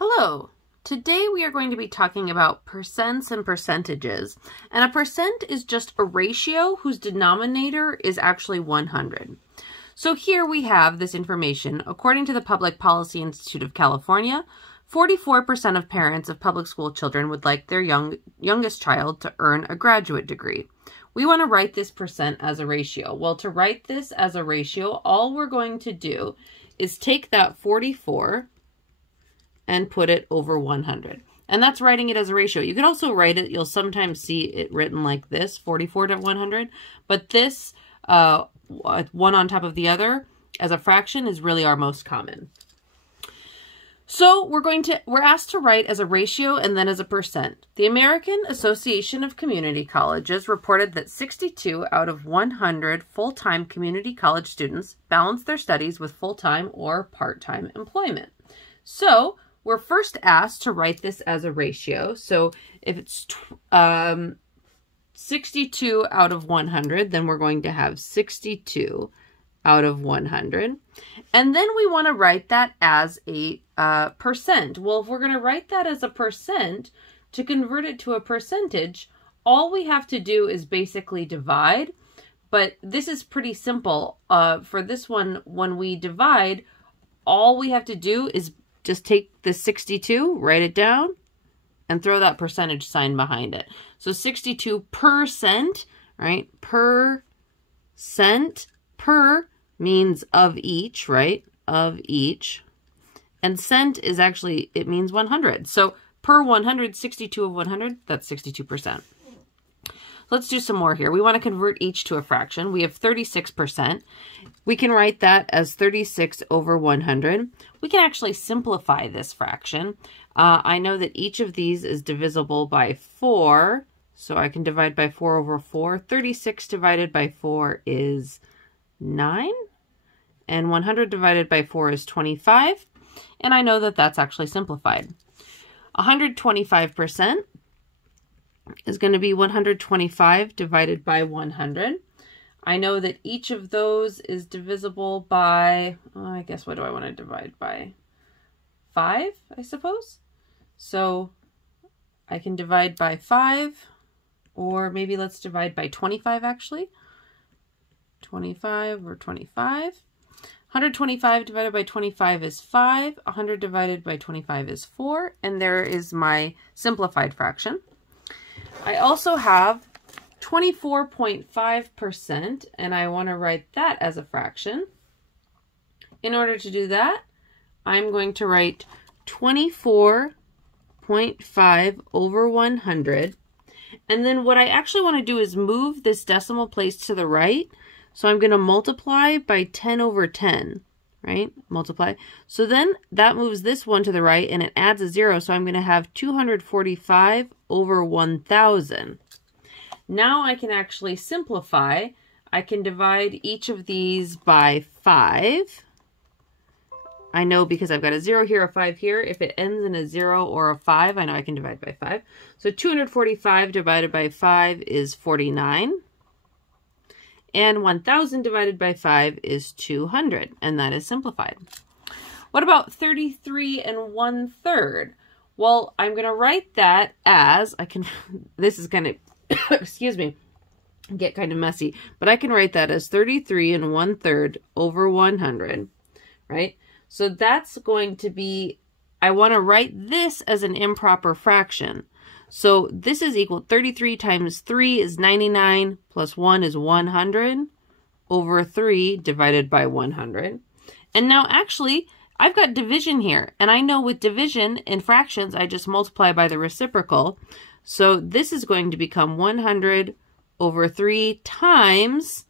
Hello! Today we are going to be talking about percents and percentages. And a percent is just a ratio whose denominator is actually 100. So here we have this information. According to the Public Policy Institute of California, 44% of parents of public school children would like their youngest child to earn a graduate degree. We want to write this percent as a ratio. Well, to write this as a ratio, all we're going to do is take that 44 and put it over 100. And that's writing it as a ratio. You could also write it, you'll sometimes see it written like this, 44 to 100. But this, one on top of the other, as a fraction is really our most common. So we're asked to write as a ratio and then as a percent. The American Association of Community Colleges reported that 62 out of 100 full-time community college students balance their studies with full-time or part-time employment. So we're first asked to write this as a ratio. So if it's 62 out of 100, then we're going to have 62 out of 100. And then we want to write that as a percent. Well, if we're going to write that as a percent, to convert it to a percentage, all we have to do is basically divide. But this is pretty simple. For this one, when we divide, all we have to do is just take the 62, write it down, and throw that percentage sign behind it. So 62%, right? Percent, per means of each, right? Of each. And cent is actually, it means 100. So per 100, 62 of 100, that's 62%. Let's do some more here. We want to convert each to a fraction. We have 36%. We can write that as 36 over 100. We can actually simplify this fraction. I know that each of these is divisible by 4, so I can divide by 4 over 4. 36 divided by 4 is 9, and 100 divided by 4 is 25, and I know that that's actually simplified. 125% is going to be 125 divided by 100. I know that each of those is divisible by, I guess, what do I want to divide by? 5, I suppose. So I can divide by 5, or maybe let's divide by 25 actually. 25 or 25. 125 divided by 25 is 5. 100 divided by 25 is 4. And there is my simplified fraction. I also have 24.5%, and I want to write that as a fraction. In order to do that, I'm going to write 24.5 over 100. And then what I actually want to do is move this decimal place to the right. So I'm going to multiply by 10 over 10, right? Multiply. So then that moves this one to the right and it adds a 0. So I'm going to have 245 over 1,000. Now I can actually simplify. I can divide each of these by 5. I know because I've got a 0 here, a 5 here. If it ends in a 0 or a 5, I know I can divide by 5. So 245 divided by 5 is 49. And 1,000 divided by 5 is 200. And that is simplified. What about 33 1/3? Well, I'm going to write that as, this is going to, excuse me, get kind of messy, but I can write that as 33 1/3 over 100, right? So that's going to be, I want to write this as an improper fraction. So this is equal, 33 times 3 is 99, plus 1 is 100, over 3 divided by 100. And now actually, I've got division here, and I know with division in fractions, I just multiply by the reciprocal. So this is going to become 100 over 3 times,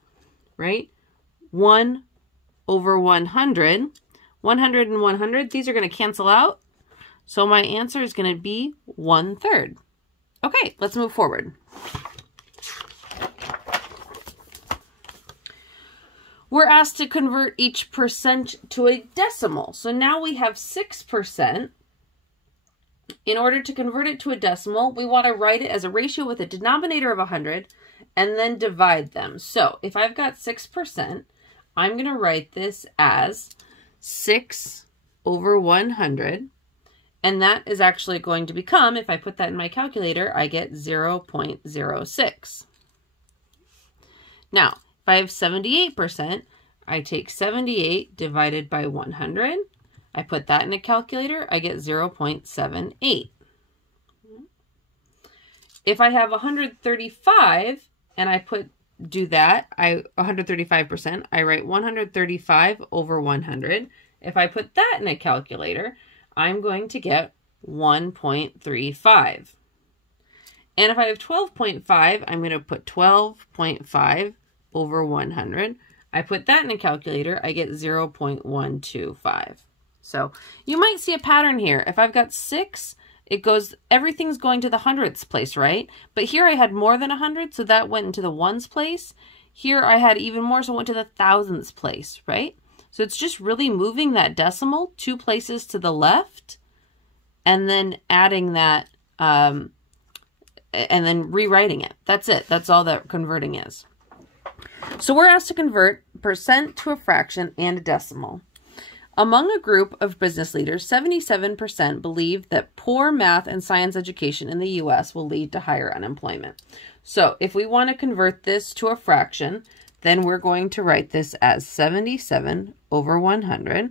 right, 1 over 100. 100 and 100, these are going to cancel out. So my answer is going to be 1/3. Okay, let's move forward. We're asked to convert each percent to a decimal. So now we have 6%. In order to convert it to a decimal, we want to write it as a ratio with a denominator of 100 and then divide them. So if I've got 6%, I'm going to write this as 6 over 100. And that is actually going to become, if I put that in my calculator, I get 0.06. Now, if I have 78%, I take 78 divided by 100. I put that in a calculator, I get 0.78. If I have 135 and I do that, 135%, I write 135 over 100. If I put that in a calculator, I'm going to get 1.35. And if I have 12.5, I'm going to put 12.5 over 100. I put that in a calculator, I get 0.125. So you might see a pattern here. If I've got 6, everything's going to the hundredths place, right? But here I had more than 100, so that went into the ones place. Here I had even more, so it went to the thousandths place, right? So it's just really moving that decimal 2 places to the left and then adding that, and then rewriting it. That's it. That's all that converting is. So we're asked to convert percent to a fraction and a decimal. Among a group of business leaders, 77% believe that poor math and science education in the U.S. will lead to higher unemployment. So if we want to convert this to a fraction, then we're going to write this as 77 over 100.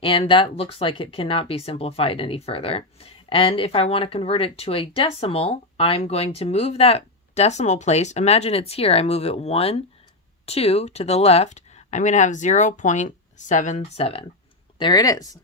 And that looks like it cannot be simplified any further. And if I want to convert it to a decimal, I'm going to move that decimal place. Imagine it's here. I move it 1, 2 to the left. I'm going to have 0.77. There it is.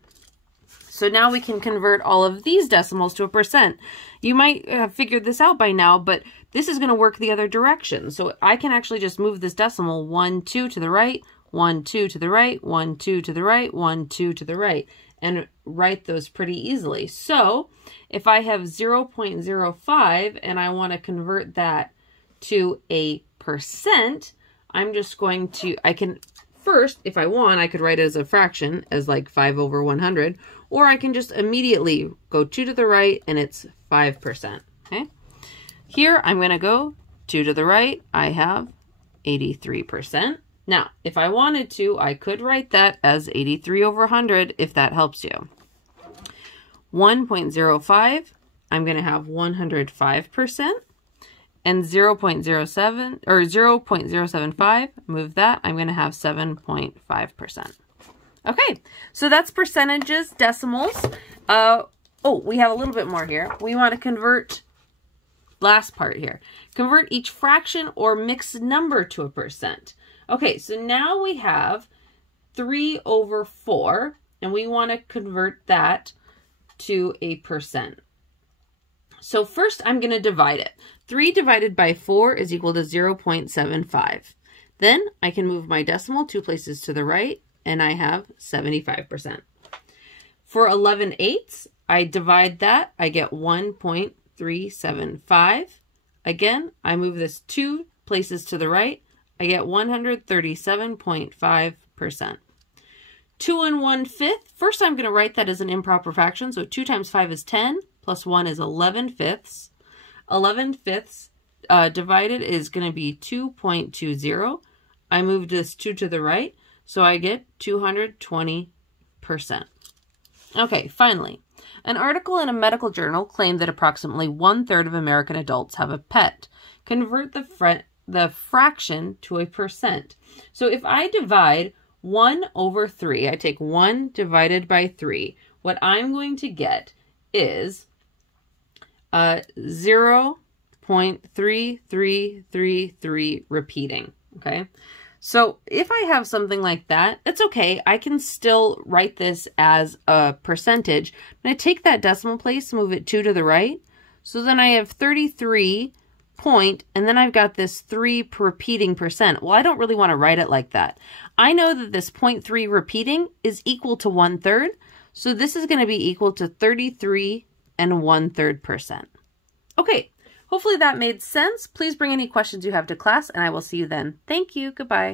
So now we can convert all of these decimals to a percent. You might have figured this out by now, but this is going to work the other direction. So I can actually just move this decimal 1, 2 to the right, 1, 2 to the right, 1, 2 to the right, 1, 2 to the right, and write those pretty easily. So if I have 0.05 and I want to convert that to a percent, I'm just going to, first, if I want, I could write it as a fraction, as like 5 over 100, or I can just immediately go 2 to the right, and it's 5%, okay? Here, I'm going to go 2 to the right. I have 83%. Now, if I wanted to, I could write that as 83 over 100, if that helps you. 1.05, I'm going to have 105%. And 0.07 or 0.075, move that, I'm going to have 7.5%. Okay, so that's percentages, decimals. We have a little bit more here. We want to convert, last part here, convert each fraction or mixed number to a percent. Okay, so now we have 3 over 4, and we want to convert that to a percent. So first I'm going to divide it. 3 divided by 4 is equal to 0.75. Then I can move my decimal 2 places to the right, and I have 75%. For 11/8, I divide that, I get 1.375. Again, I move this 2 places to the right, I get 137.5%. 2 1/5, first I'm going to write that as an improper fraction, so 2 times 5 is 10, plus 1 is 11/5. 11/5 divided is going to be 2.20. I moved this 2 to the right, so I get 220%. Okay, finally, an article in a medical journal claimed that approximately 1/3 of American adults have a pet. Convert the fraction to a percent. So if I divide 1 over 3, I take 1 divided by 3, what I'm going to get is 0.3333 repeating, okay? So if I have something like that, it's okay. I can still write this as a percentage. And I take that decimal place, move it 2 to the right. So then I have 33 point, and then I've got this 3 repeating percent. Well, I don't really want to write it like that. I know that this 0.3 repeating is equal to 1/3. So this is going to be equal to 33 1/3%. Okay, hopefully that made sense. Please bring any questions you have to class, and I will see you then. Thank you. Goodbye.